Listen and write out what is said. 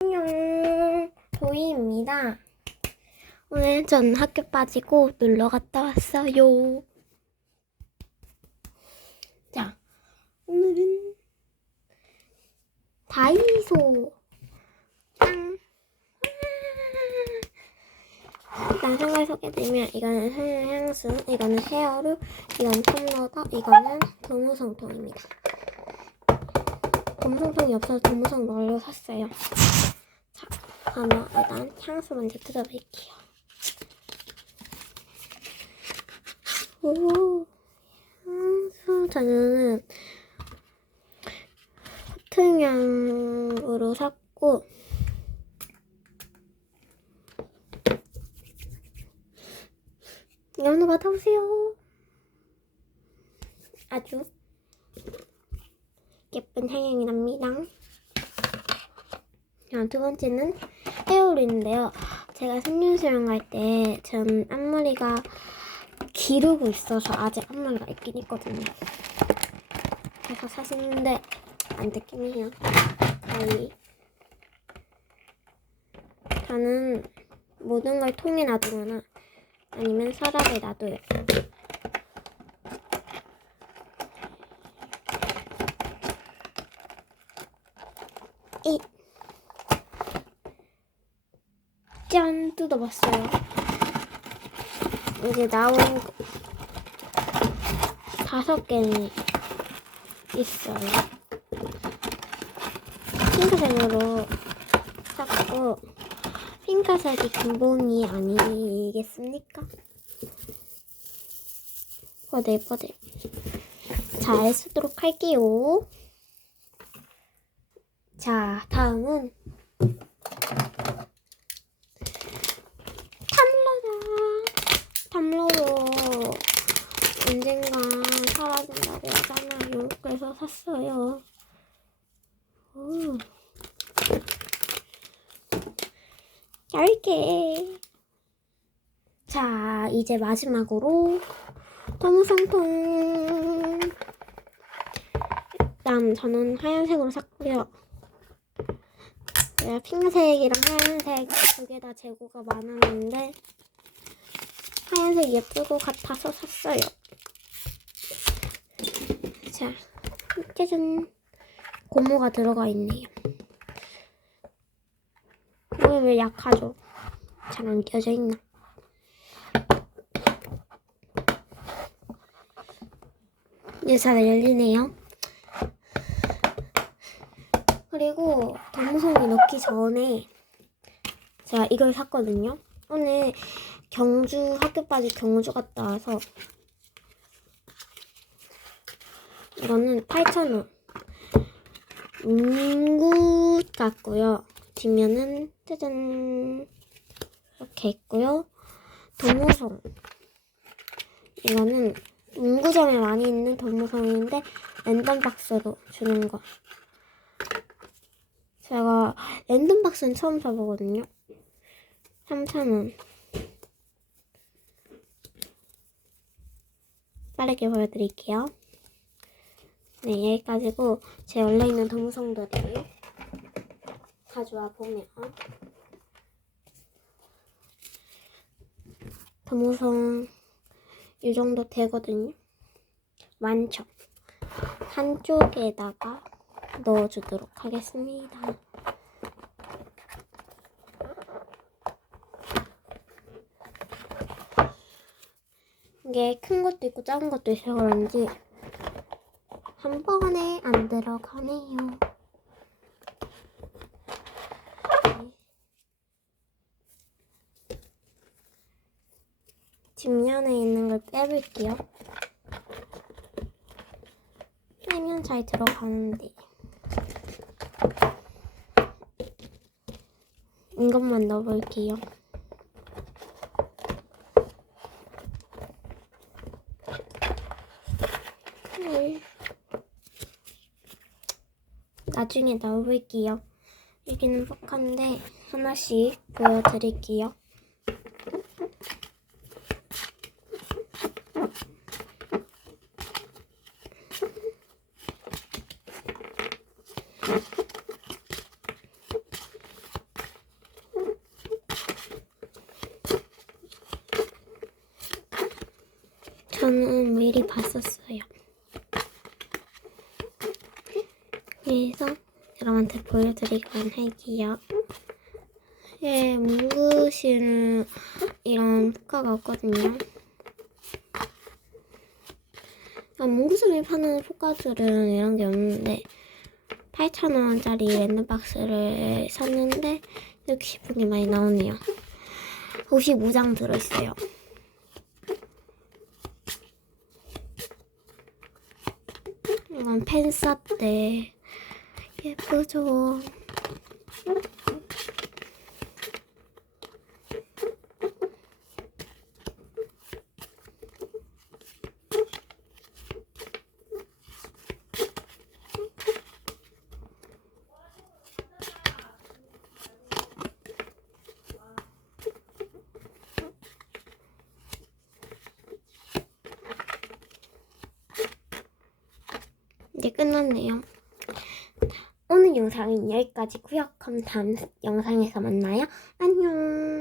안녕, 도희입니다. 오늘 전 학교 빠지고 놀러 갔다 왔어요. 자, 오늘은 다이소. 짠. 일단 생활 소개드리면 이거는 향수, 이거는 헤어루, 이건 텀러더, 이거는 도무성통입니다. 도무성통이 없어서 도무성 널로 샀어요. 자, 그러면 일단 향수 먼저 뜯어볼게요. 오, 향수 저는 코튼향으로 샀고 여러분 맡아보세요. 아주 예쁜 향이 납니다. 자, 두 번째는 헤어롤인데요. 제가 생년수영 갈때 전 앞머리가 기르고 있어서 아직 앞머리가 있긴 있거든요. 그래서 사시는데 안 됐긴 해요. 거의. 저는 모든 걸 통에 놔두거나 아니면 서랍에 놔둬요. 이 짠! 뜯어봤어요. 이제 나온 거 다섯 개는 있어요. 핑크색으로 샀고, 핑크색이 근본이 아니겠습니까? 버들 버들. 잘 쓰도록 할게요. 자, 다음은 탐러다. 탐러도 언젠가 사라진다고 그래서 샀어요. 오. 얇게. 자, 이제 마지막으로 도무상통. 일단 저는 하얀색으로 샀고요. 내가 핑크색이랑 하얀색 두 개 다 재고가 많았는데 하얀색 예쁘고 같아서 샀어요. 자, 짜잔. 고무가 들어가 있네요. 이거 왜 약하죠? 잘안 껴져 있나? 이제 잘 열리네요. 그리고 동송이 넣기 전에 제가 이걸 샀거든요. 오늘 경주 학교까지 경주 갔다 와서 이거는 8,000원. 문구 같고요. 뒷면은 짜잔 이렇게 있고요. 도무성 이거는 문구점에 많이 있는 도무성인데 랜덤 박스로 주는 거. 제가 랜덤 박스는 처음 사보거든요. 3,000원. 빠르게 보여드릴게요. 네, 여기까지고 제 원래 있는 동성들이에요. 가져와 보면 도무성 이 정도 되거든요. 많죠. 한쪽에다가 넣어주도록 하겠습니다. 이게 큰 것도 있고 작은 것도 있어서 그런지 한 번에 안 들어가네요. 뒷면에 있는 걸 빼볼게요. 빼면 잘 들어가는데. 이것만 넣어볼게요. 나중에 넣어볼게요. 여기는 포카인데 하나씩 보여드릴게요. 저는 미리 봤었어요. 그래서 여러분한테 보여드리곤 할게요. 예, 뭉구씨는 이런 효과가 없거든요. 아, 뭉구스를 파는 효과들은 이런 게 없는데 8,000원짜리 랜덤박스를 샀는데 이렇게 싶은 게 많이 나오네요. 55장 들어있어요. 이건 펜사 때 예쁘죠? 이제 끝났네요. 오늘 영상은 여기까지고요. 그럼 다음 영상에서 만나요. 안녕.